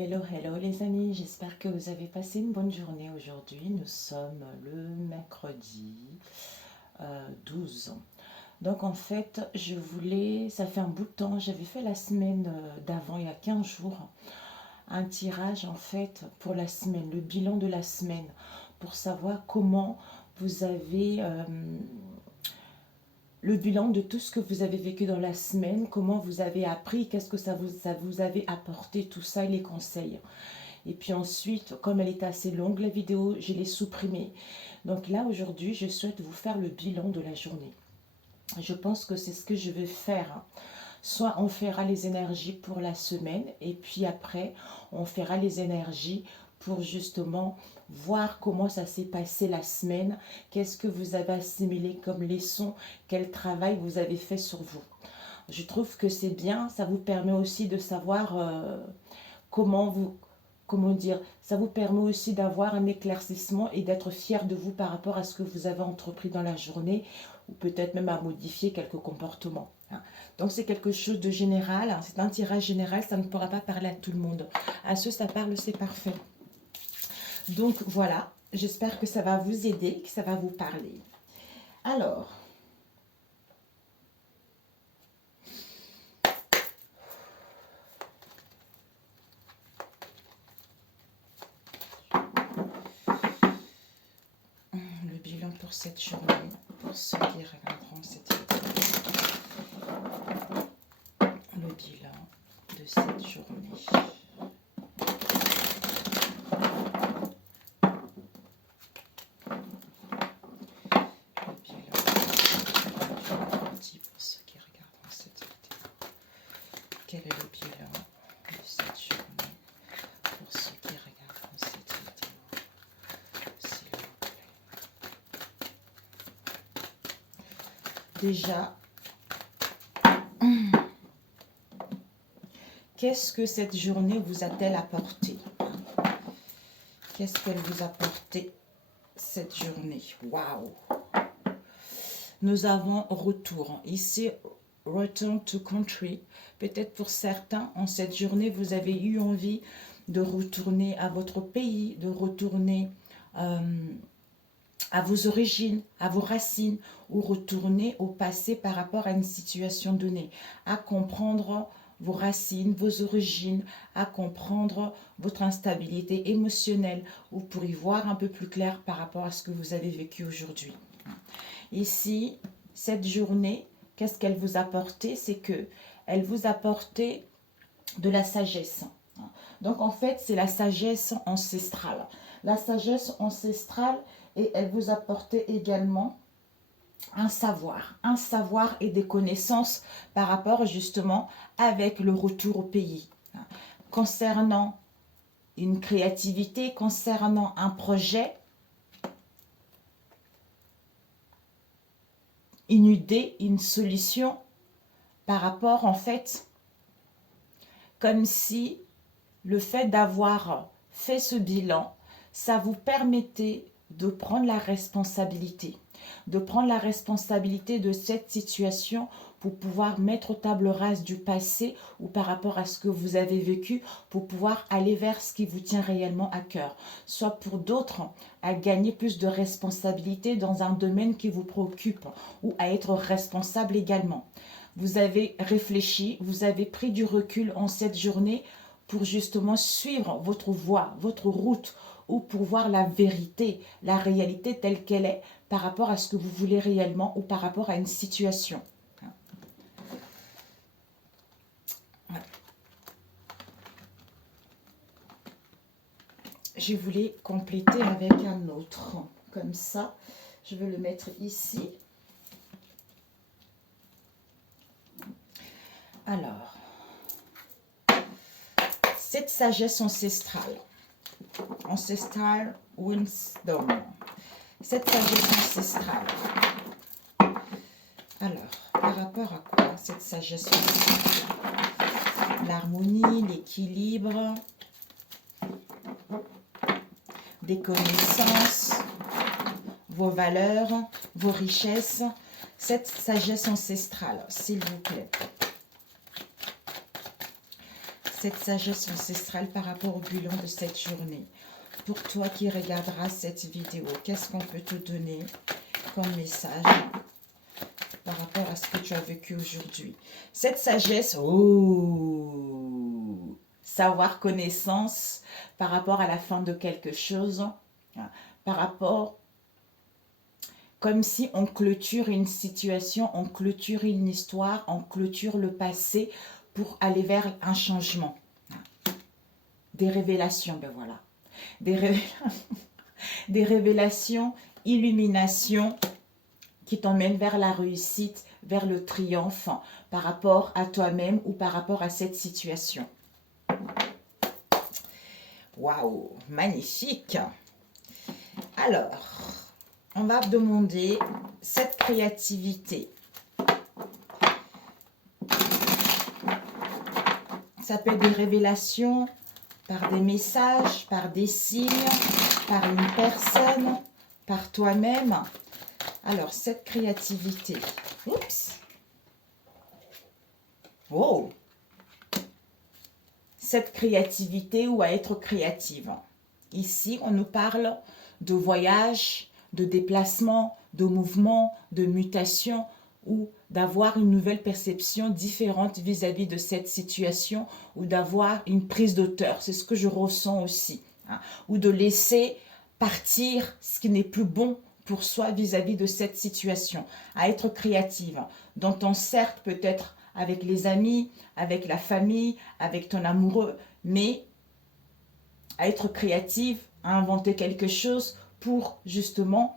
Hello, hello les amis, j'espère que vous avez passé une bonne journée aujourd'hui. Nous sommes le mercredi 12. Donc en fait, ça fait un bout de temps, j'avais fait la semaine d'avant, il y a 15 jours, un tirage en fait pour la semaine, le bilan de la semaine, pour savoir comment vous avez le bilan de tout ce que vous avez vécu dans la semaine, comment vous avez appris, qu'est-ce que ça vous avait apporté, tout ça et les conseils. Et puis ensuite, comme elle était assez longue, la vidéo, je l'ai supprimée. Donc là, aujourd'hui, je souhaite vous faire le bilan de la journée. Je pense que c'est ce que je vais faire. Soit on fera les énergies pour la semaine, et puis après, on fera les énergies pour justement voir comment ça s'est passé la semaine, qu'est-ce que vous avez assimilé comme leçon, quel travail vous avez fait sur vous. Je trouve que c'est bien, ça vous permet aussi de savoir comment vous, comment dire, ça vous permet aussi d'avoir un éclaircissement et d'être fier de vous par rapport à ce que vous avez entrepris dans la journée ou peut-être même à modifier quelques comportements. Donc c'est quelque chose de général, c'est un tirage général, ça ne pourra pas parler à tout le monde. À ceux ça parle, c'est parfait. Donc voilà, j'espère que ça va vous aider, que ça va vous parler. Alors, le bilan pour cette journée, pour ceux qui regarderont cette vidéo. Le bilan de cette journée. Pour ceux qui regardent cette vidéo. Quel est le bilan de cette journée pour ceux qui regardent cette vidéo, s'il vous plaît. Déjà, qu'est-ce que cette journée vous a-t-elle apporté? Qu'est-ce qu'elle vous a apporté cette journée? Waouh! Nous avons retour. Ici, return to country. Peut-être pour certains, en cette journée, vous avez eu envie de retourner à votre pays, de retourner à vos origines, à vos racines, ou retourner au passé par rapport à une situation donnée, à comprendre vos racines, vos origines, à comprendre votre instabilité émotionnelle, ou pour y voir un peu plus clair par rapport à ce que vous avez vécu aujourd'hui. Ici, cette journée, qu'est-ce qu'elle vous a apporté? C'est que elle vous a apporté de la sagesse. Donc en fait, c'est la sagesse ancestrale. La sagesse ancestrale, et elle vous apportait également un savoir et des connaissances par rapport justement avec le retour au pays. Concernant une créativité, concernant un projet, une idée, une solution par rapport en fait, comme si le fait d'avoir fait ce bilan, ça vous permettait de prendre la responsabilité. De prendre la responsabilité de cette situation pour pouvoir mettre table rase du passé ou par rapport à ce que vous avez vécu pour pouvoir aller vers ce qui vous tient réellement à cœur. Soit pour d'autres, à gagner plus de responsabilité dans un domaine qui vous préoccupe ou à être responsable également. Vous avez réfléchi, vous avez pris du recul en cette journée pour justement suivre votre voie, votre route, ou pour voir la vérité, la réalité telle qu'elle est par rapport à ce que vous voulez réellement ou par rapport à une situation. Je voulais compléter avec un autre. Comme ça, je vais le mettre ici. Alors, cette sagesse ancestrale, ancestral wisdom, cette sagesse ancestrale. Alors, par rapport à quoi cette sagesse ancestrale? L'harmonie, l'équilibre, des connaissances, vos valeurs, vos richesses, cette sagesse ancestrale, s'il vous plaît. cette sagesse ancestrale par rapport au bilan de cette journée. Pour toi qui regarderas cette vidéo, qu'est-ce qu'on peut te donner comme message par rapport à ce que tu as vécu aujourd'hui? Cette sagesse, oh, savoir connaissance par rapport à la fin de quelque chose, par rapport, comme si on clôture une situation, on clôture une histoire, on clôture le passé pour aller vers un changement. Des révélations, ben voilà. Des révélations, illuminations qui t'emmènent vers la réussite, vers le triomphe par rapport à toi-même ou par rapport à cette situation. Waouh, magnifique. Alors, on va demander cette créativité. Ça peut être des révélations par des messages, par des signes, par une personne, par toi-même. Alors, cette créativité. Oups. Wow. Cette créativité ou à être créative. Ici, on nous parle de voyage, de déplacement, de mouvement, de mutation ou d'avoir une nouvelle perception différente vis-à-vis de cette situation ou d'avoir une prise d'auteur. C'est ce que je ressens aussi. Hein, ou de laisser partir ce qui n'est plus bon pour soi vis-à-vis de cette situation. À être créative. Dans ton cercle peut-être avec les amis, avec la famille, avec ton amoureux, mais à être créative, à inventer quelque chose pour justement,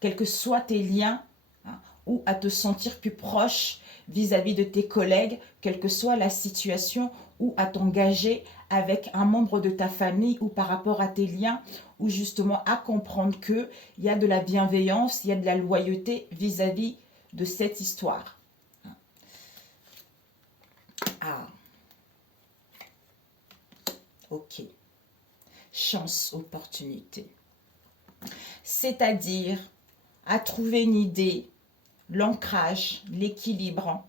quels que soient tes liens, hein, ou à te sentir plus proche vis-à-vis de tes collègues, quelle que soit la situation, ou à t'engager avec un membre de ta famille ou par rapport à tes liens, ou justement à comprendre qu'il y a de la bienveillance, il y a de la loyauté vis-à-vis de cette histoire. Ah, ok. Chance, opportunité. C'est-à-dire à trouver une idée, l'ancrage, l'équilibre.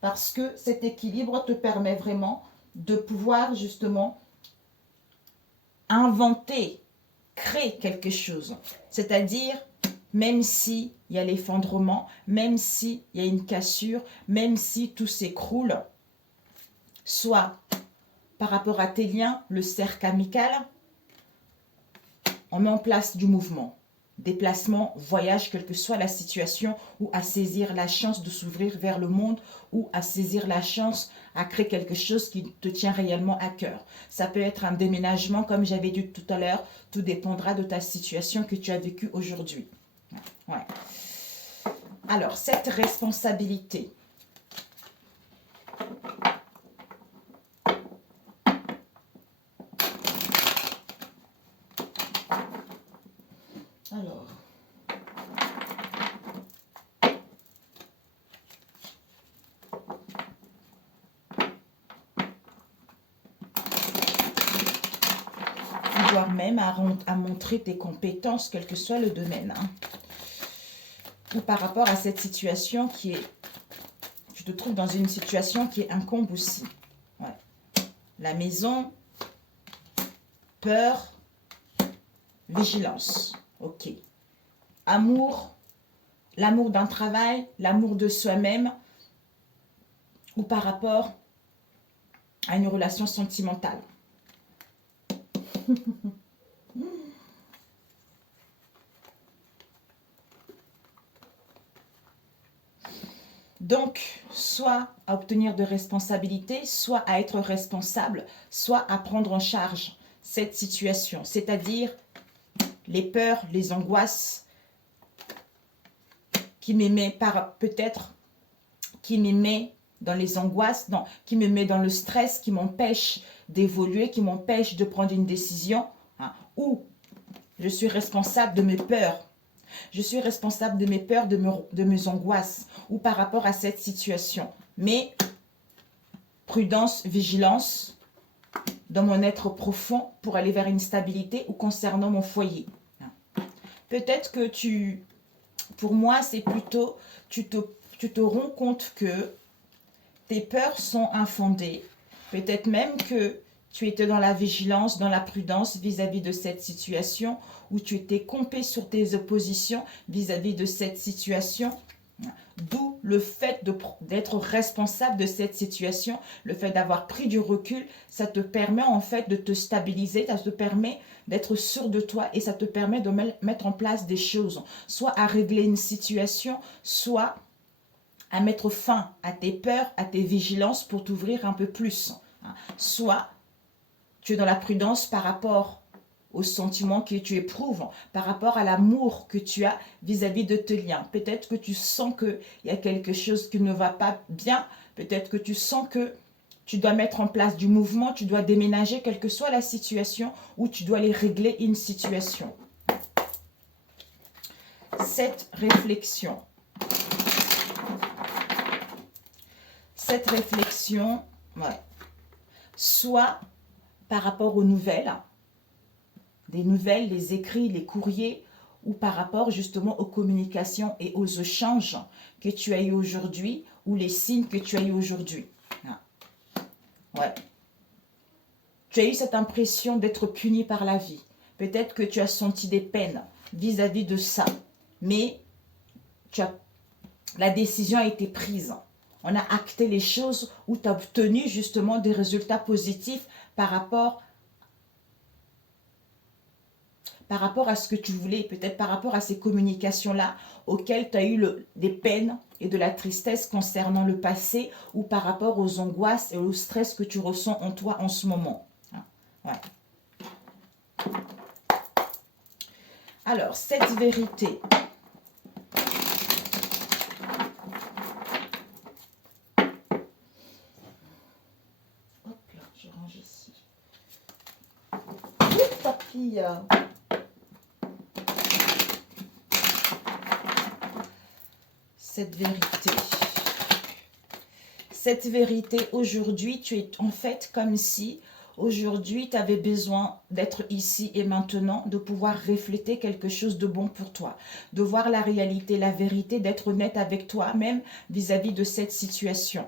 Parce que cet équilibre te permet vraiment de pouvoir justement inventer, créer quelque chose. C'est-à-dire, même s'il y a l'effondrement, même s'il y a une cassure, même si tout s'écroule, soit par rapport à tes liens, le cercle amical, on met en place du mouvement, déplacement, voyage, quelle que soit la situation, ou à saisir la chance de s'ouvrir vers le monde, ou à saisir la chance à créer quelque chose qui te tient réellement à cœur. Ça peut être un déménagement, comme j'avais dit tout à l'heure, tout dépendra de ta situation que tu as vécue aujourd'hui. Ouais. Alors, cette responsabilité. Alors, voire même à montrer tes compétences, quel que soit le domaine. Hein. Ou par rapport à cette situation qui est... Tu te trouves dans une situation qui incombe aussi. Ouais. La maison, peur, vigilance. Ok. Amour, l'amour d'un travail, l'amour de soi-même, ou par rapport à une relation sentimentale. Donc, soit à obtenir de responsabilités, soit à être responsable, soit à prendre en charge cette situation. C'est-à-dire les peurs, les angoisses qui me met peut-être, qui me met dans les angoisses, non, qui me met dans le stress, qui m'empêche d'évoluer, qui m'empêche de prendre une décision, hein, ou je suis responsable de mes peurs. Je suis responsable de mes peurs, de mes angoisses, ou par rapport à cette situation. Mais prudence, vigilance dans mon être profond pour aller vers une stabilité ou concernant mon foyer. Peut-être que pour moi, c'est plutôt, tu te rends compte que tes peurs sont infondées. Peut-être même que tu étais dans la vigilance, dans la prudence vis-à-vis de cette situation, ou tu étais campé sur tes oppositions vis-à-vis de cette situation. D'où le fait d'être responsable de cette situation, le fait d'avoir pris du recul, ça te permet en fait de te stabiliser, ça te permet d'être sûr de toi et ça te permet de mettre en place des choses, soit à régler une situation, soit à mettre fin à tes peurs, à tes vigilances pour t'ouvrir un peu plus. Soit tu es dans la prudence par rapport aux sentiments que tu éprouves, par rapport à l'amour que tu as vis-à-vis de tes liens. Peut-être que tu sens qu'il y a quelque chose qui ne va pas bien. Peut-être que tu sens que tu dois mettre en place du mouvement, tu dois déménager, quelle que soit la situation, ou tu dois aller régler une situation. Cette réflexion, ouais, soit par rapport aux nouvelles, des nouvelles, les écrits, les courriers, ou par rapport justement aux communications et aux échanges que tu as eu aujourd'hui, ou les signes que tu as eu aujourd'hui. Ouais. Tu as eu cette impression d'être puni par la vie. Peut-être que tu as senti des peines vis-à-vis de ça. Mais la décision a été prise. On a acté les choses où tu as obtenu justement des résultats positifs par rapport à ce que tu voulais, peut-être par rapport à ces communications-là auxquelles tu as eu des peines et de la tristesse concernant le passé ou par rapport aux angoisses et au stress que tu ressens en toi en ce moment. Ouais. Alors, cette vérité. Hop là, je range ici. Papilla. Cette vérité. Cette vérité, aujourd'hui, tu es en fait comme si aujourd'hui, tu avais besoin d'être ici et maintenant, de pouvoir refléter quelque chose de bon pour toi, de voir la réalité, la vérité, d'être honnête avec toi-même vis-à-vis de cette situation.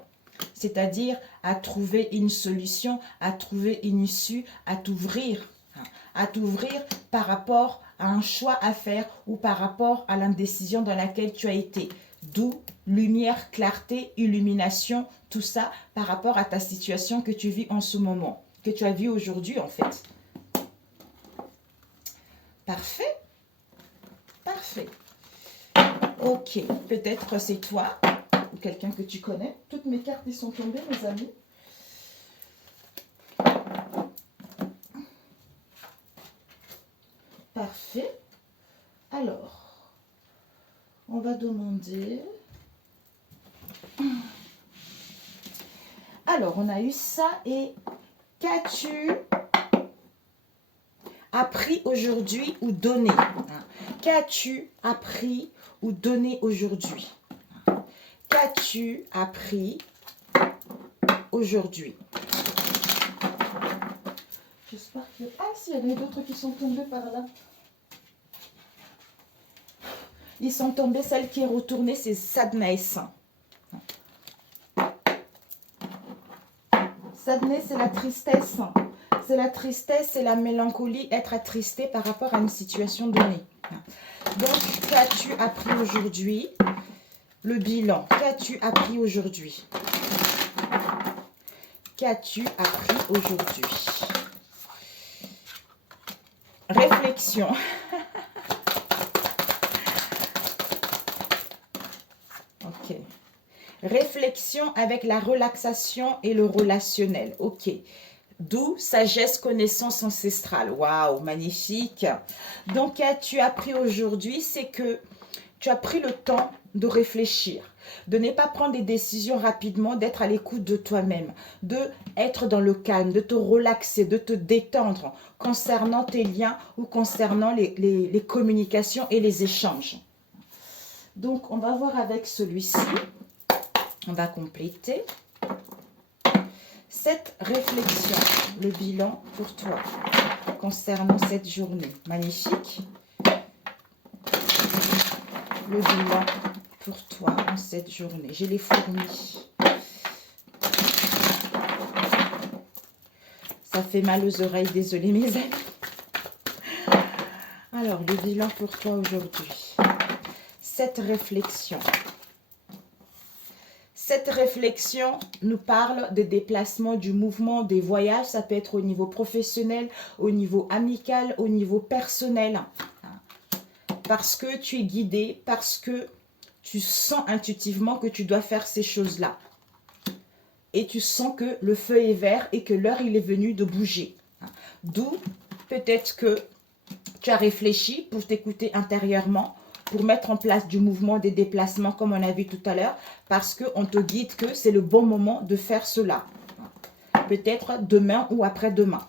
C'est-à-dire à trouver une solution, à trouver une issue, à t'ouvrir par rapport à un choix à faire ou par rapport à l'indécision dans laquelle tu as été. D'où lumière, clarté, illumination, tout ça par rapport à ta situation que tu vis en ce moment, que tu as vu aujourd'hui en fait. Parfait. Parfait. Ok, peut-être c'est toi ou quelqu'un que tu connais. Toutes mes cartes y sont tombées, mes amis. Parfait. Alors, on va demander... Alors, on a eu ça et qu'as-tu appris aujourd'hui ou donné? Qu'as-tu appris ou donné aujourd'hui? Qu'as-tu appris aujourd'hui? J'espère que... Ah, si, il y en a d'autres qui sont tombées par là. Ils sont tombés, celle qui est retournée, c'est Sadness. Sadness, c'est la tristesse. C'est la tristesse, c'est la mélancolie, être attristé par rapport à une situation donnée. Donc, qu'as-tu appris aujourd'hui? Le bilan. Qu'as-tu appris aujourd'hui? Qu'as-tu appris aujourd'hui? Réflexion. Ok. Réflexion avec la relaxation et le relationnel. Ok. D'où sagesse, connaissance ancestrale. Waouh, magnifique. Donc, qu'as-tu appris aujourd'hui? C'est que tu as pris le temps de réfléchir, de ne pas prendre des décisions rapidement, d'être à l'écoute de toi-même, d'être dans le calme, de te relaxer, de te détendre concernant tes liens ou concernant les communications et les échanges. Donc, on va voir avec celui-ci. On va compléter cette réflexion, le bilan pour toi concernant cette journée. Magnifique. Le bilan pour toi en cette journée. J'ai les fourmis. Ça fait mal aux oreilles, désolé mes amis. Alors, le bilan pour toi aujourd'hui. Cette réflexion nous parle des déplacements, du mouvement, des voyages. Ça peut être au niveau professionnel, au niveau amical, au niveau personnel. Parce que tu es guidé, parce que tu sens intuitivement que tu dois faire ces choses-là. Et tu sens que le feu est vert et que l'heure il est venue de bouger. D'où peut-être que tu as réfléchi pour t'écouter intérieurement, pour mettre en place du mouvement, des déplacements comme on a vu tout à l'heure, parce qu'on te guide que c'est le bon moment de faire cela. Peut-être demain ou après-demain.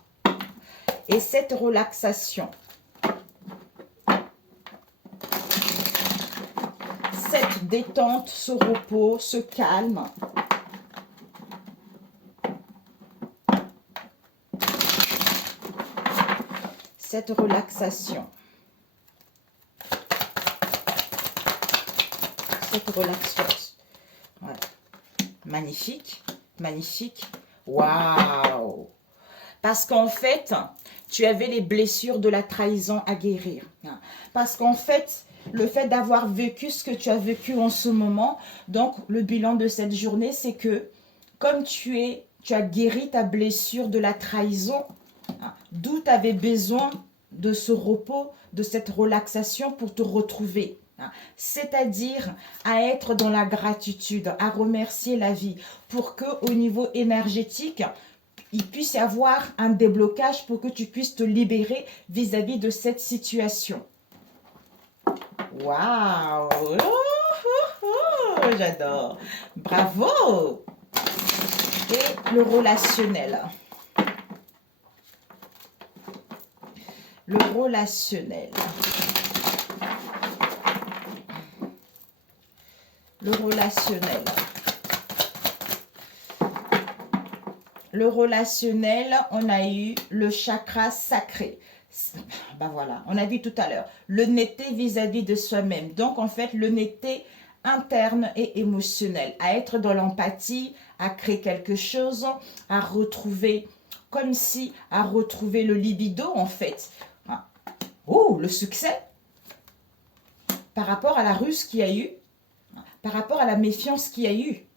Et cette relaxation, cette détente, ce repos, ce calme, cette relaxation, ouais. Magnifique, magnifique, waouh! Parce qu'en fait, tu avais les blessures de la trahison à guérir. Parce qu'en fait, le fait d'avoir vécu ce que tu as vécu en ce moment, donc le bilan de cette journée, c'est que comme tu as guéri ta blessure de la trahison, d'où tu avais besoin de ce repos, de cette relaxation pour te retrouver. C'est-à-dire à être dans la gratitude, à remercier la vie pour que au niveau énergétique, il puisse y avoir un déblocage pour que tu puisses te libérer vis-à-vis de cette situation. Waouh! J'adore! Bravo! Et le relationnel. Le relationnel. Le relationnel. Le relationnel, on a eu le chakra sacré. Ben voilà, on a vu tout à l'heure. L'honnêteté vis-à-vis de soi-même. Donc, en fait, l'honnêteté interne et émotionnelle. À être dans l'empathie, à créer quelque chose, à retrouver, comme si, à retrouver le libido, en fait. Oh, le succès par rapport à la ruse qu'il y a eu, par rapport à la méfiance qu'il y a eu.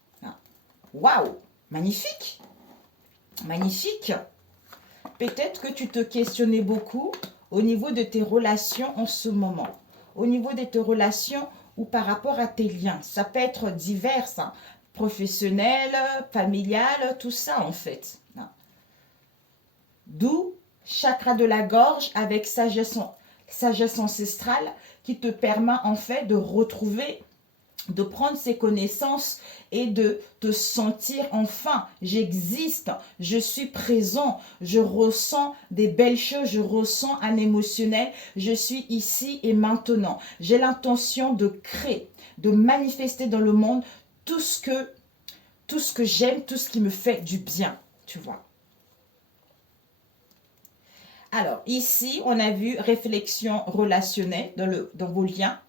Waouh, magnifique, magnifique. Peut-être que tu te questionnais beaucoup au niveau de tes relations en ce moment, au niveau de tes relations ou par rapport à tes liens. Ça peut être divers, professionnel, familial, tout ça en fait. D'où chakra de la gorge avec sagesse ancestrale qui te permet en fait de retrouver, de prendre ces connaissances et de te sentir enfin, j'existe, je suis présent, je ressens des belles choses, je ressens un émotionnel, je suis ici et maintenant. J'ai l'intention de créer, de manifester dans le monde tout ce que j'aime, tout ce qui me fait du bien, tu vois. Alors, ici, on a vu réflexion relationnelle dans vos liens.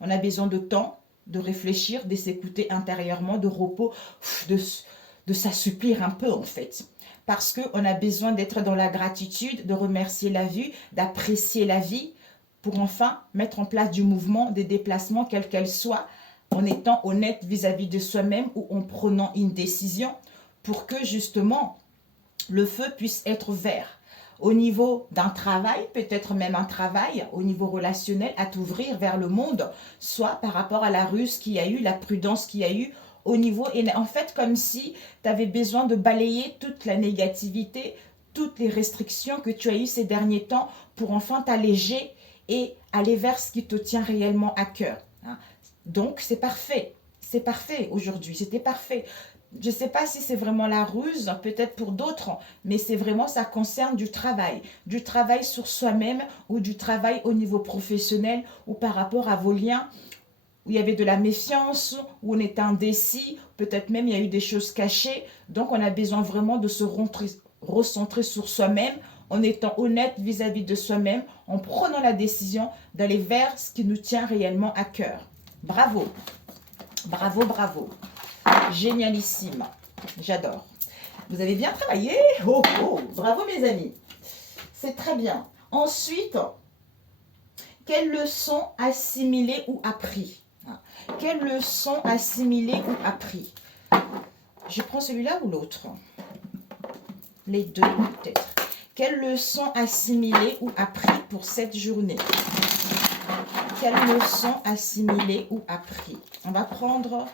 On a besoin de temps, de réfléchir, de s'écouter intérieurement, de repos, de s'assouplir un peu en fait. Parce qu'on a besoin d'être dans la gratitude, de remercier la vie, d'apprécier la vie, pour enfin mettre en place du mouvement, des déplacements, quels qu'elles soient, en étant honnête vis-à-vis de soi-même ou en prenant une décision pour que justement le feu puisse être vert. Au niveau d'un travail, peut-être même un travail, au niveau relationnel, à t'ouvrir vers le monde, soit par rapport à la ruse qu'il y a eu, la prudence qu'il y a eu, au niveau, en fait, comme si tu avais besoin de balayer toute la négativité, toutes les restrictions que tu as eues ces derniers temps pour enfin t'alléger et aller vers ce qui te tient réellement à cœur. Donc, c'est parfait aujourd'hui, c'était parfait. Je ne sais pas si c'est vraiment la ruse, peut-être pour d'autres, mais c'est vraiment, ça concerne du travail sur soi-même ou du travail au niveau professionnel ou par rapport à vos liens où il y avait de la méfiance, où on était indécis, peut-être même il y a eu des choses cachées. Donc, on a besoin vraiment de se recentrer sur soi-même en étant honnête vis-à-vis de soi-même, en prenant la décision d'aller vers ce qui nous tient réellement à cœur. Bravo, bravo, bravo. Génialissime. J'adore. Vous avez bien travaillé. Oh, oh, bravo mes amis. C'est très bien. Ensuite, quelle leçon assimilée ou appris? Quelle leçon assimilée ou appris? Je prends celui-là ou l'autre? Les deux peut-être. Quelle leçon assimilée ou appris pour cette journée? Quelle leçon assimilée ou appris? On va prendre...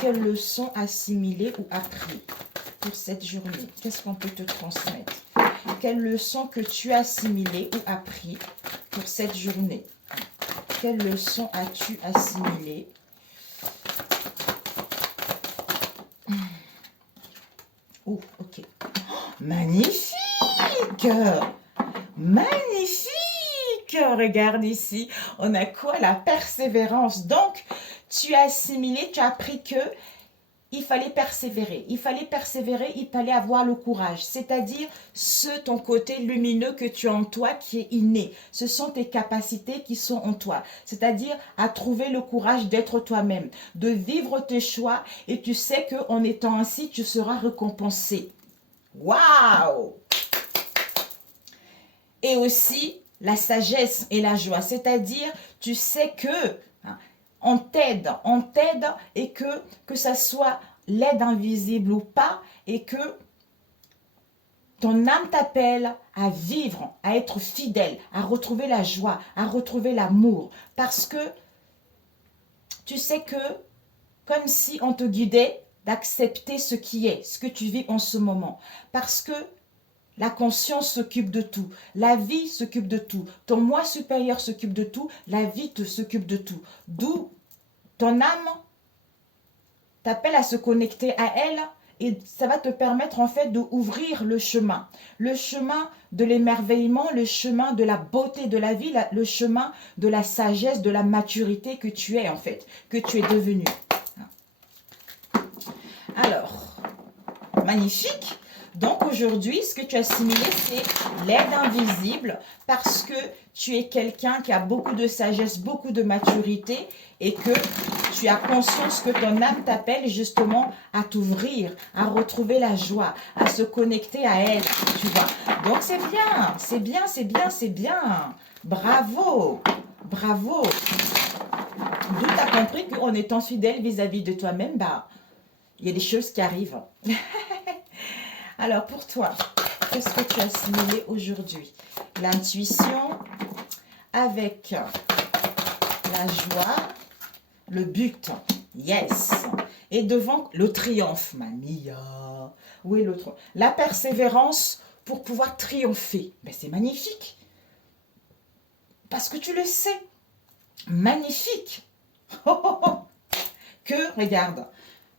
Quelle leçon assimilée ou appris pour cette journée? Qu'est-ce qu'on peut te transmettre? Quelle leçon que tu as assimilée ou appris pour cette journée? Quelle leçon as-tu assimilée? Oh, ok. Oh, magnifique! Magnifique! Regarde ici, on a quoi? La persévérance. Donc, tu as assimilé, tu as appris que il fallait persévérer. Il fallait persévérer, il fallait avoir le courage. C'est-à-dire, ton côté lumineux que tu as en toi qui est inné. Ce sont tes capacités qui sont en toi. C'est-à-dire, à trouver le courage d'être toi-même, de vivre tes choix. Et tu sais qu'en étant ainsi, tu seras récompensé. Waouh! Et aussi, la sagesse et la joie. C'est-à-dire, tu sais que... on t'aide et que ça soit l'aide invisible ou pas, et que ton âme t'appelle à vivre, à être fidèle, à retrouver la joie, à retrouver l'amour. Parce que tu sais que, comme si on te guidait, d'accepter ce qui est, ce que tu vis en ce moment. Parce que la conscience s'occupe de tout. La vie s'occupe de tout. Ton moi supérieur s'occupe de tout. La vie s'occupe de tout. D'où ton âme t'appelle à se connecter à elle, et ça va te permettre en fait d'ouvrir le chemin de l'émerveillement, le chemin de la beauté de la vie, le chemin de la sagesse, de la maturité que tu es en fait, que tu es devenu. Alors, magnifique. Donc aujourd'hui, ce que tu as assimilé, c'est l'aide invisible, parce que tu es quelqu'un qui a beaucoup de sagesse, beaucoup de maturité, et que tu as conscience que ton âme t'appelle justement à t'ouvrir, à retrouver la joie, à se connecter à elle, tu vois. Donc c'est bien, c'est bien, c'est bien, c'est bien. Bravo, bravo. D'où tu as compris qu'en étant fidèle vis-à-vis de toi-même, bah, il y a des choses qui arrivent. Alors, pour toi, qu'est-ce que tu as assimilé aujourd'hui? L'intuition avec la joie, le but, yes. Et devant, le triomphe, mamia. Où est l'autre? La persévérance pour pouvoir triompher. Ben, c'est magnifique. Parce que tu le sais. Magnifique. Que, regarde,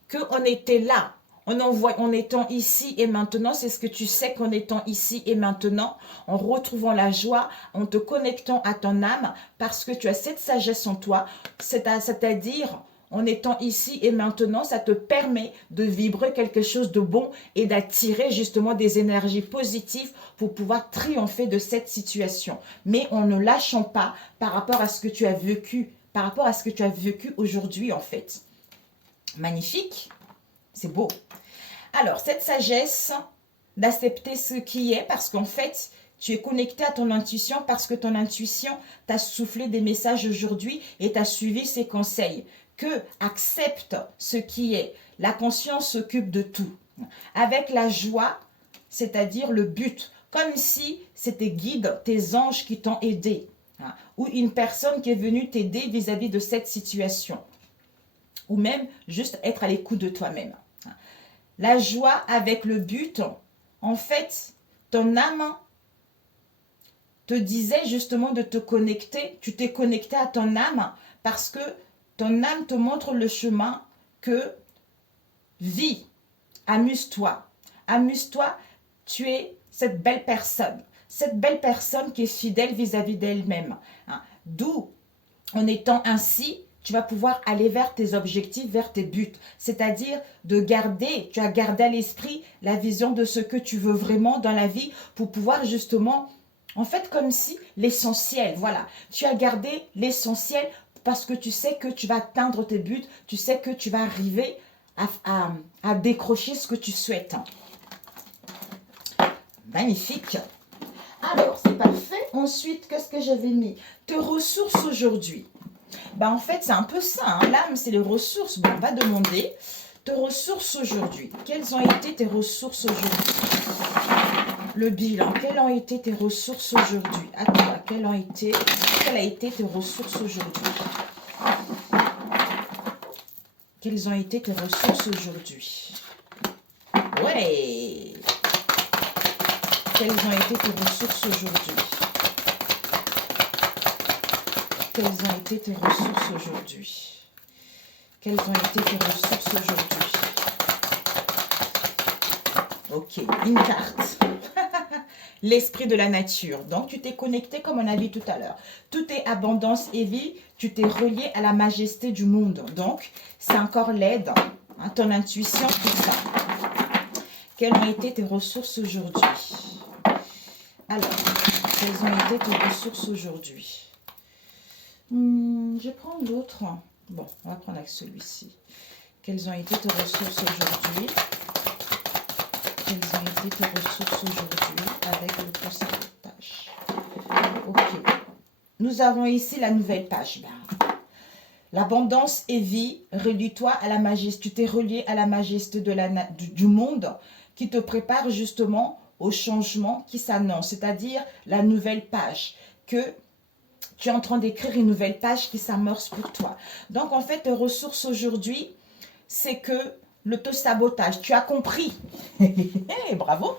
qu'on était là. En étant ici et maintenant, c'est ce que tu sais qu'en étant ici et maintenant, en retrouvant la joie, en te connectant à ton âme, parce que tu as cette sagesse en toi, c'est-à-dire en étant ici et maintenant, ça te permet de vibrer quelque chose de bon et d'attirer justement des énergies positives pour pouvoir triompher de cette situation. Mais en ne lâchant pas par rapport à ce que tu as vécu, par rapport à ce que tu as vécu aujourd'hui en fait. Magnifique. C'est beau. Alors, cette sagesse d'accepter ce qui est, parce qu'en fait, tu es connecté à ton intuition, parce que ton intuition t'a soufflé des messages aujourd'hui et t'a suivi ses conseils. Que accepte ce qui est. La conscience s'occupe de tout. Avec la joie, c'est-à-dire le but, comme si c'était guide, tes anges qui t'ont aidé, ou une personne qui est venue t'aider vis-à-vis de cette situation, ou même juste être à l'écoute de toi-même. La joie avec le but, en fait, ton âme te disait justement de te connecter, tu t'es connecté à ton âme parce que ton âme te montre le chemin que vis, amuse-toi, amuse-toi, tu es cette belle personne qui est fidèle vis-à-vis d'elle-même. D'où, en étant ainsi, tu vas pouvoir aller vers tes objectifs, vers tes buts. C'est-à-dire de garder, tu as gardé à l'esprit la vision de ce que tu veux vraiment dans la vie pour pouvoir justement, en fait comme si l'essentiel, voilà. Tu as gardé l'essentiel parce que tu sais que tu vas atteindre tes buts, tu sais que tu vas arriver à décrocher ce que tu souhaites. Magnifique. Alors, c'est parfait. Ensuite, qu'est-ce que j'avais mis? Tes ressources aujourd'hui. Ben, en fait, c'est un peu ça. Hein. L'âme, c'est les ressources. Bon, on va demander tes ressources aujourd'hui. Quelles ont été tes ressources aujourd'hui? Le bilan. Quelles ont été tes ressources aujourd'hui? À toi, quelles a été tes ressources aujourd'hui? Quelles ont été tes ressources aujourd'hui? Ouais. Quelles ont été tes ressources aujourd'hui? Quelles ont été tes ressources aujourd'hui? Quelles ont été tes ressources aujourd'hui? Ok, une carte. L'esprit de la nature. Donc, tu t'es connecté comme on a vu tout à l'heure. Tout est abondance et vie. Tu t'es relié à la majesté du monde. Donc, c'est encore l'aide. Hein, ton intuition, tout ça. Quelles ont été tes ressources aujourd'hui? Alors, quelles ont été tes ressources aujourd'hui? Je prends l'autre. Bon, on va prendre avec celui-ci. Quelles ont été tes ressources aujourd'hui? Quelles ont été tes ressources aujourd'hui avec l'auto-sabotage? Ok. Nous avons ici la nouvelle page. L'abondance et vie, relie-toi à la majesté. Tu t'es relié à la majesté du monde qui te prépare justement au changement qui s'annonce, c'est-à-dire la nouvelle page que tu es en train d'écrire, une nouvelle page qui s'amorce pour toi. Donc, en fait, tes ressources aujourd'hui, c'est que l'auto-sabotage, tu as compris. Bravo.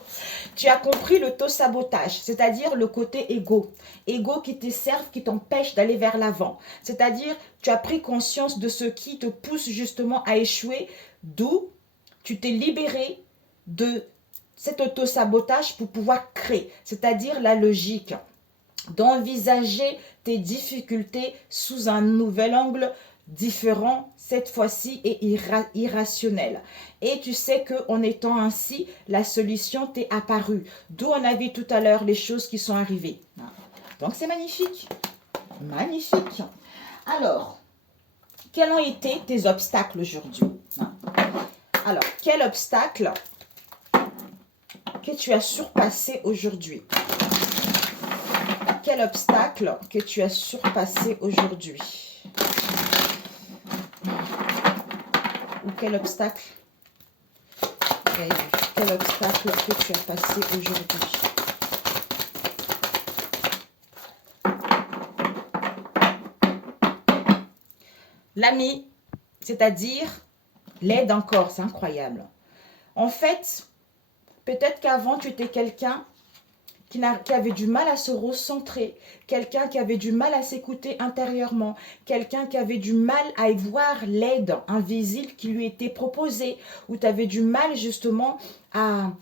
Tu as compris l'auto-sabotage, c'est-à-dire le côté égo. Égo qui te serve, qui t'empêche d'aller vers l'avant. C'est-à-dire, tu as pris conscience de ce qui te pousse justement à échouer, d'où tu t'es libéré de cet auto-sabotage pour pouvoir créer, c'est-à-dire la logique, d'envisager tes difficultés sous un nouvel angle différent, cette fois-ci, et irrationnel. Et tu sais qu'en étant ainsi, la solution t'est apparue. D'où on a vu tout à l'heure les choses qui sont arrivées. Donc c'est magnifique. Magnifique. Alors, quels ont été tes obstacles aujourd'hui? Alors, quel obstacle que tu as surpassé aujourd'hui? Quel obstacle que tu as surpassé aujourd'hui? Ou quel obstacle? Quel obstacle que tu as passé aujourd'hui? L'ami, c'est-à-dire l'aide encore, c'est incroyable. En fait, peut-être qu'avant, tu étais quelqu'un qui avait du mal à se recentrer, quelqu'un qui avait du mal à s'écouter intérieurement, quelqu'un qui avait du mal à y voir l'aide invisible qui lui était proposée, ou tu avais du mal justement à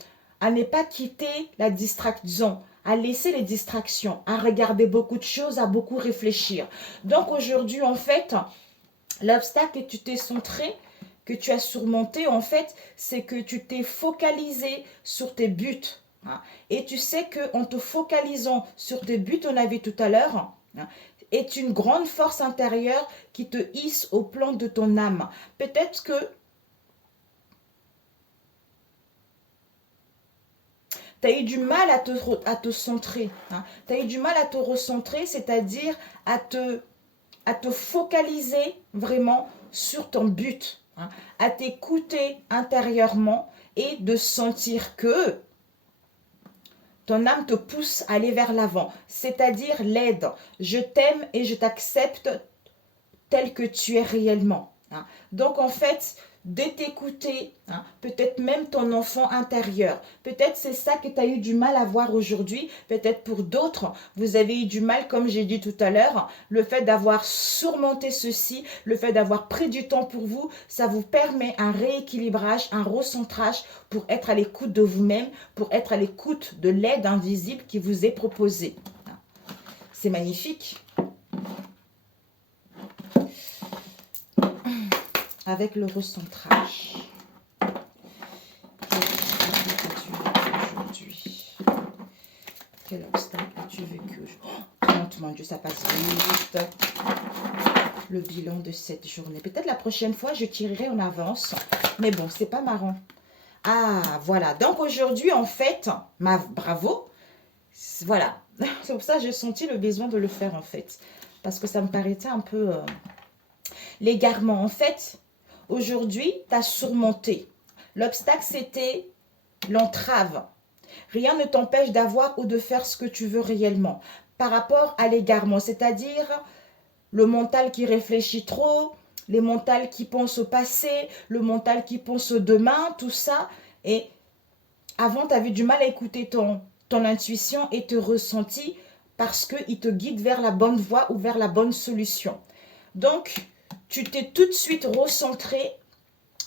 ne pas quitter la distraction, à laisser les distractions, à regarder beaucoup de choses, à beaucoup réfléchir. Donc aujourd'hui, en fait, l'obstacle que tu t'es centré, que tu as surmonté, en fait, c'est que tu t'es focalisé sur tes buts. Et tu sais qu'en te focalisant sur tes buts, on a vu tout à l'heure, est une grande force intérieure qui te hisse au plan de ton âme. Peut-être que tu as eu du mal à te centrer. Tu as eu du mal à te recentrer, c'est-à-dire à te focaliser vraiment sur ton but, à t'écouter intérieurement et de sentir que ton âme te pousse à aller vers l'avant, c'est-à-dire l'aide. Je t'aime et je t'accepte tel que tu es réellement. Donc en fait, de t'écouter, peut-être même ton enfant intérieur. Peut-être c'est ça que tu as eu du mal à voir aujourd'hui. Peut-être pour d'autres, vous avez eu du mal, comme j'ai dit tout à l'heure, le fait d'avoir surmonté ceci, le fait d'avoir pris du temps pour vous, ça vous permet un rééquilibrage, un recentrage pour être à l'écoute de vous-même, pour être à l'écoute de l'aide invisible qui vous est proposée. C'est magnifique. Avec le recentrage. Quel obstacle as-tu vécu aujourd'hui? Oh mon Dieu, ça passe vite. le bilan de cette journée. Peut-être la prochaine fois, je tirerai en avance. Mais bon, c'est pas marrant. Ah, voilà. Donc aujourd'hui, en fait, bravo. Voilà. C'est pour ça que j'ai senti le besoin de le faire, en fait. Parce que ça me paraissait un peu l'égarement. En fait, aujourd'hui, tu as surmonté. L'obstacle, c'était l'entrave. Rien ne t'empêche d'avoir ou de faire ce que tu veux réellement. Par rapport à l'égarement, c'est-à-dire le mental qui réfléchit trop, les mentales qui pensent au passé, le mental qui pense au demain, tout ça. Et avant, tu avais du mal à écouter ton intuition et te ressenti parce qu'il te guide vers la bonne voie ou vers la bonne solution. Donc, tu t'es tout de suite recentré,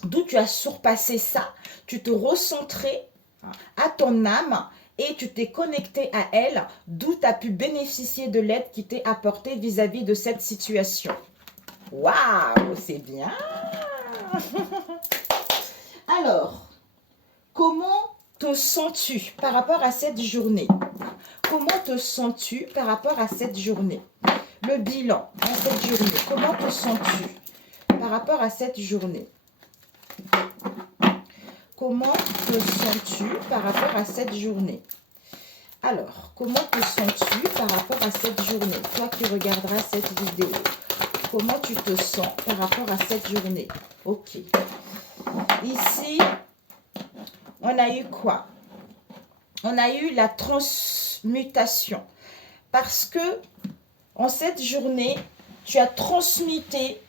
d'où tu as surpassé ça. Tu te recentrais à ton âme et tu t'es connecté à elle, d'où tu as pu bénéficier de l'aide qui t'est apportée vis-à-vis de cette situation. Waouh, c'est bien. Alors, comment te sens-tu par rapport à cette journée? Comment te sens-tu par rapport à cette journée? Le bilan en cette journée, comment te sens-tu par rapport à cette journée? Comment te sens-tu par rapport à cette journée? Alors, comment te sens-tu par rapport à cette journée? Toi qui regarderas cette vidéo, comment tu te sens par rapport à cette journée? Ok. Ici, on a eu quoi? On a eu la transmutation. Parce que en cette journée, tu as transmuté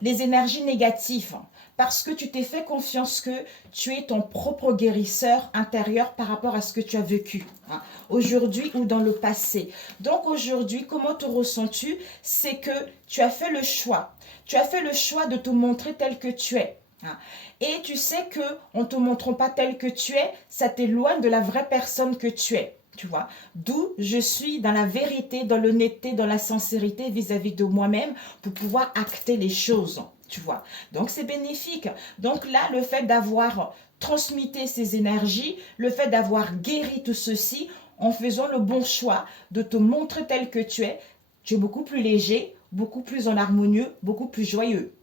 les énergies négatives. Parce que tu t'es fait confiance que tu es ton propre guérisseur intérieur par rapport à ce que tu as vécu, hein, aujourd'hui ou dans le passé. Donc aujourd'hui, comment te ressens-tu? C'est que tu as fait le choix. Tu as fait le choix de te montrer tel que tu es. Hein. Et tu sais qu'en ne te montrant pas tel que tu es, ça t'éloigne de la vraie personne que tu es. Tu vois, d'où je suis dans la vérité, dans l'honnêteté, dans la sincérité vis-à-vis de moi-même pour pouvoir acter les choses. Tu vois, donc c'est bénéfique. Donc là, le fait d'avoir transmuté ces énergies, le fait d'avoir guéri tout ceci, en faisant le bon choix de te montrer tel que tu es beaucoup plus léger, beaucoup plus en harmonieux, beaucoup plus joyeux.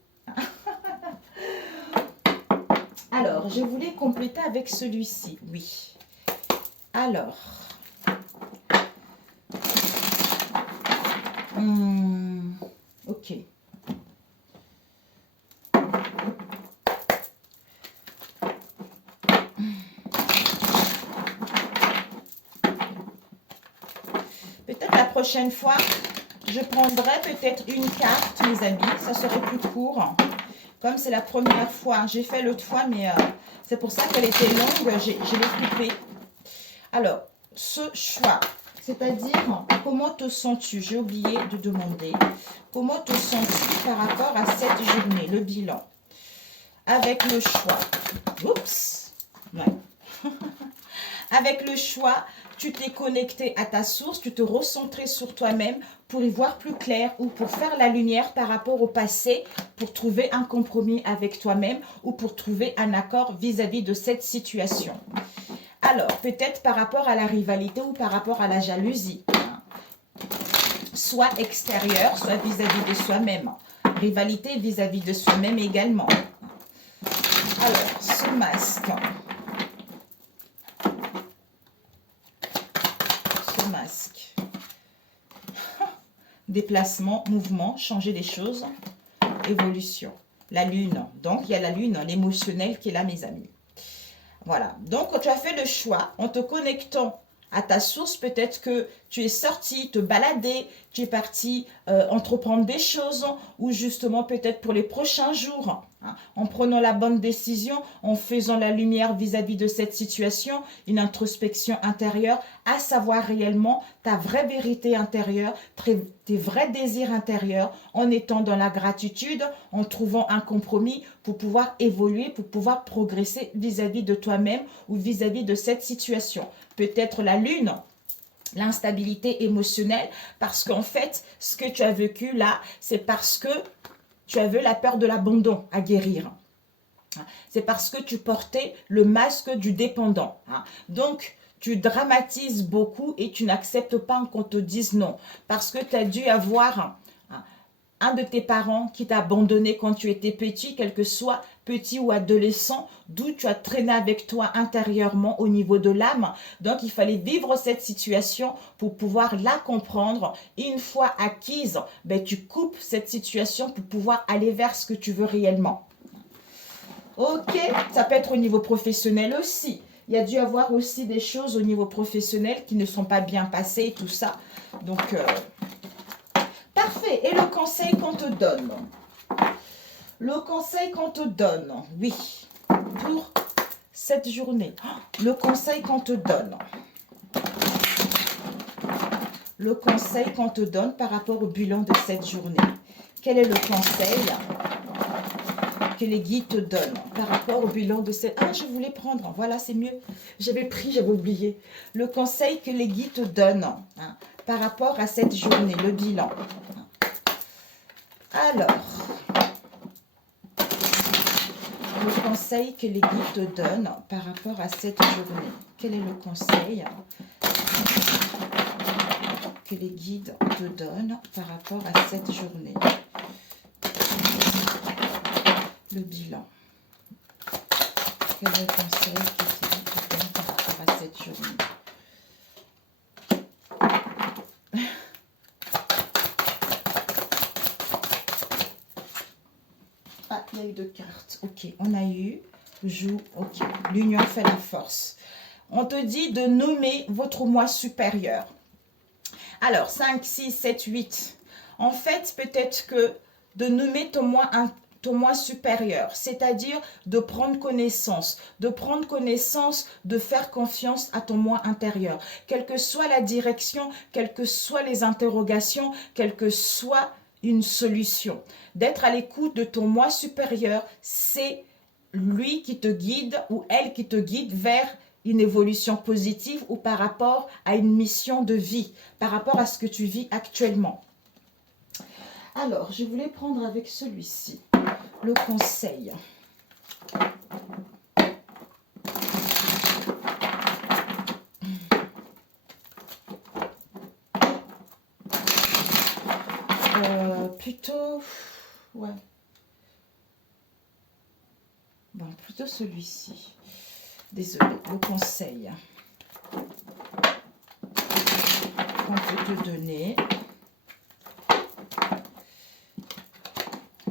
Alors, je voulais compléter avec celui-ci, oui. Alors, ok. Peut-être la prochaine fois, je prendrai peut-être une carte, mes amis. Ça serait plus court. Comme c'est la première fois, j'ai fait l'autre fois, mais c'est pour ça qu'elle était longue. Je l'ai coupée. Alors, ce choix, c'est-à-dire, comment te sens-tu? J'ai oublié de demander. Comment te sens-tu par rapport à cette journée, le bilan? Avec le choix. Oups. Ouais. Avec le choix, tu t'es connecté à ta source, tu te recentrais sur toi-même pour y voir plus clair ou pour faire la lumière par rapport au passé, pour trouver un compromis avec toi-même ou pour trouver un accord vis-à-vis de cette situation. Alors, peut-être par rapport à la rivalité ou par rapport à la jalousie, soit extérieure, soit vis-à-vis de soi-même. Rivalité vis-à-vis de soi-même également. Alors, ce masque. Masque. Déplacement, mouvement, changer des choses, évolution. La lune. Donc, il y a la lune, l'émotionnel qui est là, mes amis. Voilà. Donc, tu as fait le choix en te connectant à ta source. Peut-être que tu es sorti te balader, tu es parti entreprendre des choses ou justement peut-être pour les prochains jours, hein, en prenant la bonne décision, en faisant la lumière vis-à-vis de cette situation, une introspection intérieure, à savoir réellement ta vraie vérité intérieure, tes vrais désirs intérieurs, en étant dans la gratitude, en trouvant un compromis pour pouvoir évoluer, pour pouvoir progresser vis-à-vis de toi-même ou vis-à-vis de cette situation. Peut-être la lune, l'instabilité émotionnelle, parce qu'en fait, ce que tu as vécu là, c'est parce que tu avais la peur de l'abandon à guérir. C'est parce que tu portais le masque du dépendant. Donc, tu dramatises beaucoup et tu n'acceptes pas qu'on te dise non. Parce que tu as dû avoir un de tes parents qui t'a abandonné quand tu étais petit, quel que soit petit ou adolescent, d'où tu as traîné avec toi intérieurement au niveau de l'âme. Donc, il fallait vivre cette situation pour pouvoir la comprendre. Et une fois acquise, ben, tu coupes cette situation pour pouvoir aller vers ce que tu veux réellement. Ok, ça peut être au niveau professionnel aussi. Il y a dû avoir aussi des choses au niveau professionnel qui ne sont pas bien passées et tout ça. Donc, parfait. Et le conseil qu'on te donne? Le conseil qu'on te donne, oui, pour cette journée. Le conseil qu'on te donne. Le conseil qu'on te donne par rapport au bilan de cette journée. Quel est le conseil que les guides te donnent par rapport au bilan de cette... Ah, je voulais prendre, voilà, c'est mieux. J'avais pris, j'avais oublié. Le conseil que les guides te donnent par rapport à cette journée, le bilan. Alors, le conseil que les guides te donnent par rapport à cette journée. Quel est le conseil que les guides te donnent par rapport à cette journée? Le bilan. Quel est le conseil que les guides te donnent par rapport à cette journée? Ah, il y a eu deux cartes. Ok, on a eu joue. Ok, l'union fait la force. On te dit de nommer votre moi supérieur. Alors, 5, 6, 7, 8. En fait, peut-être que de nommer ton moi supérieur, c'est-à-dire de prendre connaissance, de faire confiance à ton moi intérieur. Quelle que soit la direction, quelles que soient les interrogations, quelle que soit une solution. D'être à l'écoute de ton moi supérieur, c'est lui qui te guide ou elle qui te guide vers une évolution positive ou par rapport à une mission de vie, par rapport à ce que tu vis actuellement. Alors, je voulais prendre avec celui-ci le conseil. Plutôt, ouais. Bon, plutôt celui-ci. Désolée, le conseil qu'on peut te donner.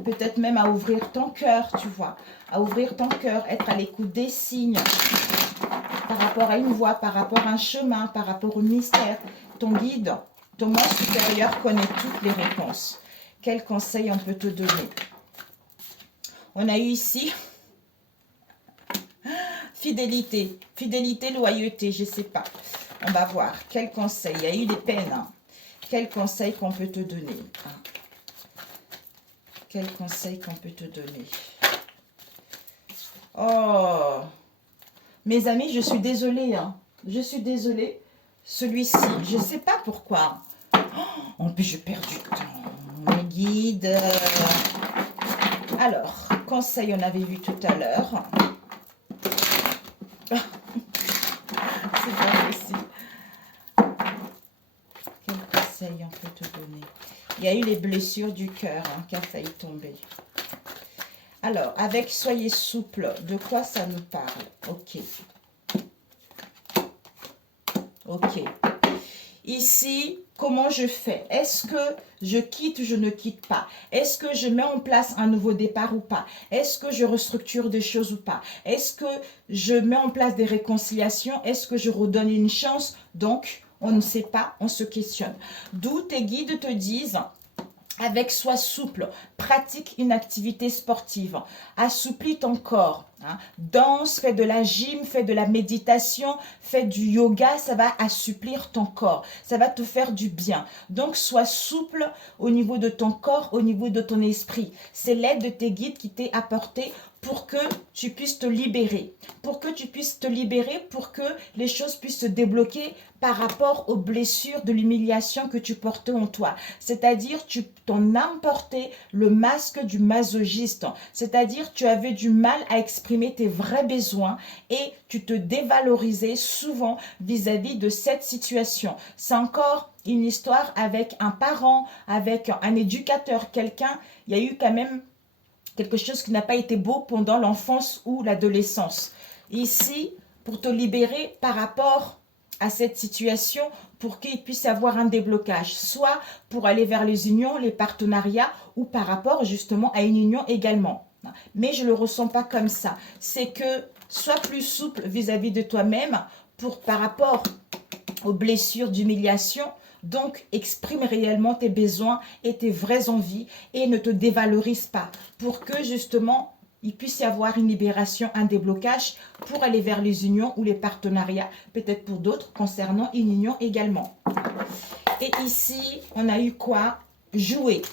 Peut-être même à ouvrir ton cœur, tu vois. À ouvrir ton cœur, être à l'écoute des signes. Par rapport à une voie, par rapport à un chemin, par rapport au mystère. Ton guide, ton moi supérieur connaît toutes les réponses. Quel conseil on peut te donner? On a eu ici fidélité, loyauté, je ne sais pas. On va voir. Quel conseil? Il y a eu des peines. Quel conseil qu'on peut te donner? Quel conseil qu'on peut te donner? Oh, mes amis, je suis désolée. Je suis désolée. Celui-ci, je ne sais pas pourquoi. En plus, je perds du temps. Mes guides. Alors, conseil, on avait vu tout à l'heure. C'est pas possible. Quel conseil on peut te donner? Il y a eu les blessures du cœur qui a failli tomber. Alors, avec soyez souple, de quoi ça nous parle? Ok. Ok. Ici, comment je fais? Est-ce que je quitte ou je ne quitte pas? Est-ce que je mets en place un nouveau départ ou pas? Est-ce que je restructure des choses ou pas? Est-ce que je mets en place des réconciliations? Est-ce que je redonne une chance? Donc, on ne sait pas, on se questionne. D'où tes guides te disent... Avec sois souple, pratique une activité sportive, assouplis ton corps, danse, fais de la gym, fais de la méditation, fais du yoga, ça va assouplir ton corps, ça va te faire du bien. Donc sois souple au niveau de ton corps, au niveau de ton esprit. C'est l'aide de tes guides qui t'est apportée pour que tu puisses te libérer, pour que les choses puissent se débloquer par rapport aux blessures de l'humiliation que tu portais en toi. C'est-à-dire, ton âme portait le masque du masochiste. C'est-à-dire, tu avais du mal à exprimer tes vrais besoins et tu te dévalorisais souvent vis-à-vis de cette situation. C'est encore une histoire avec un parent, avec un éducateur, quelqu'un, il y a eu quand même quelque chose qui n'a pas été beau pendant l'enfance ou l'adolescence. Ici, pour te libérer par rapport à cette situation, pour qu'il puisse y avoir un déblocage, soit pour aller vers les unions, les partenariats, ou par rapport justement à une union également. Mais je ne le ressens pas comme ça. C'est que sois plus souple vis-à-vis de toi-même par rapport aux blessures d'humiliation. Donc, exprime réellement tes besoins et tes vraies envies et ne te dévalorise pas pour que justement il puisse y avoir une libération, un déblocage pour aller vers les unions ou les partenariats, peut-être pour d'autres concernant une union également. Et ici, on a eu quoi? Jouer.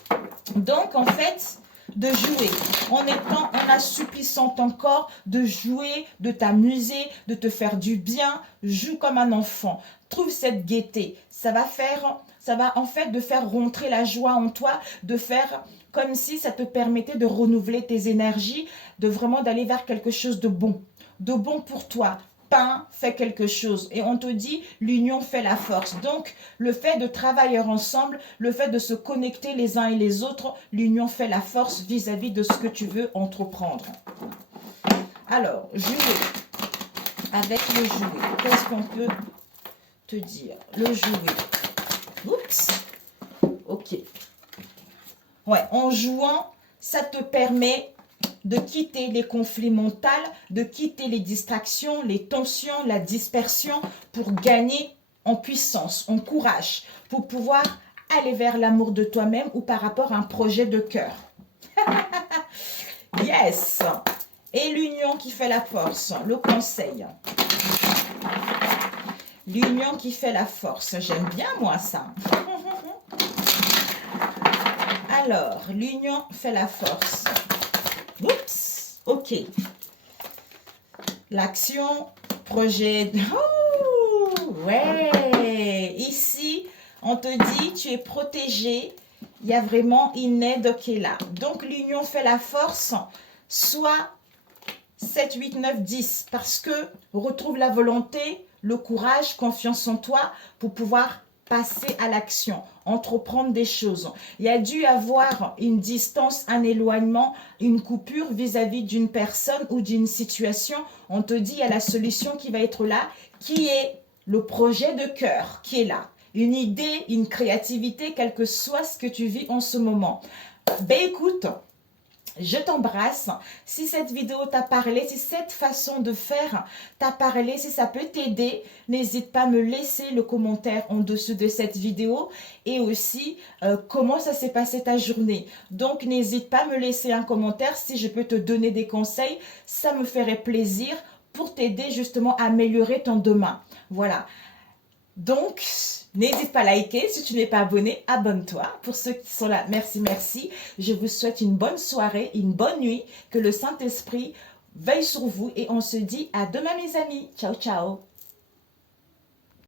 Donc, en fait, de jouer, en étant en assouplissant ton corps, de jouer, de t'amuser, de te faire du bien, joue comme un enfant. Trouve cette gaieté. Ça va en fait de faire rentrer la joie en toi, de faire comme si ça te permettait de renouveler tes énergies, de vraiment d'aller vers quelque chose de bon pour toi. Peins, fais quelque chose. Et on te dit, l'union fait la force. Donc, le fait de travailler ensemble, le fait de se connecter les uns et les autres, l'union fait la force vis-à-vis de ce que tu veux entreprendre. Alors, jouer. Avec le jouet, qu'est-ce qu'on peut te dire? Le jouet. Oups. Ok. Ouais, en jouant, ça te permet de quitter les conflits mentaux, de quitter les distractions, les tensions, la dispersion pour gagner en puissance, en courage, pour pouvoir aller vers l'amour de toi-même ou par rapport à un projet de cœur. Yes! Et l'union qui fait la force, le conseil. L'union qui fait la force, j'aime bien moi ça. Alors, l'union fait la force. Oups, ok. L'action, projet. Oh, ouais. Ici, on te dit, tu es protégé. Il y a vraiment une aide qui est là. Donc, l'union fait la force. Soit 7, 8, 9, 10. Parce que retrouve la volonté, le courage, confiance en toi pour pouvoir passer à l'action, entreprendre des choses. Il y a dû avoir une distance, un éloignement, une coupure vis-à-vis d'une personne ou d'une situation. On te dit, il y a la solution qui va être là, qui est le projet de cœur, qui est là. Une idée, une créativité, quel que soit ce que tu vis en ce moment. Ben écoute, je t'embrasse. Si cette vidéo t'a parlé, si cette façon de faire t'a parlé, si ça peut t'aider, n'hésite pas à me laisser le commentaire en dessous de cette vidéo et aussi comment ça s'est passé ta journée. Donc, n'hésite pas à me laisser un commentaire si je peux te donner des conseils. Ça me ferait plaisir pour t'aider justement à améliorer ton demain. Voilà. Donc, n'hésite pas à liker. Si tu n'es pas abonné, abonne-toi. Pour ceux qui sont là, merci, merci. Je vous souhaite une bonne soirée, une bonne nuit. Que le Saint-Esprit veille sur vous. Et on se dit à demain, mes amis. Ciao, ciao.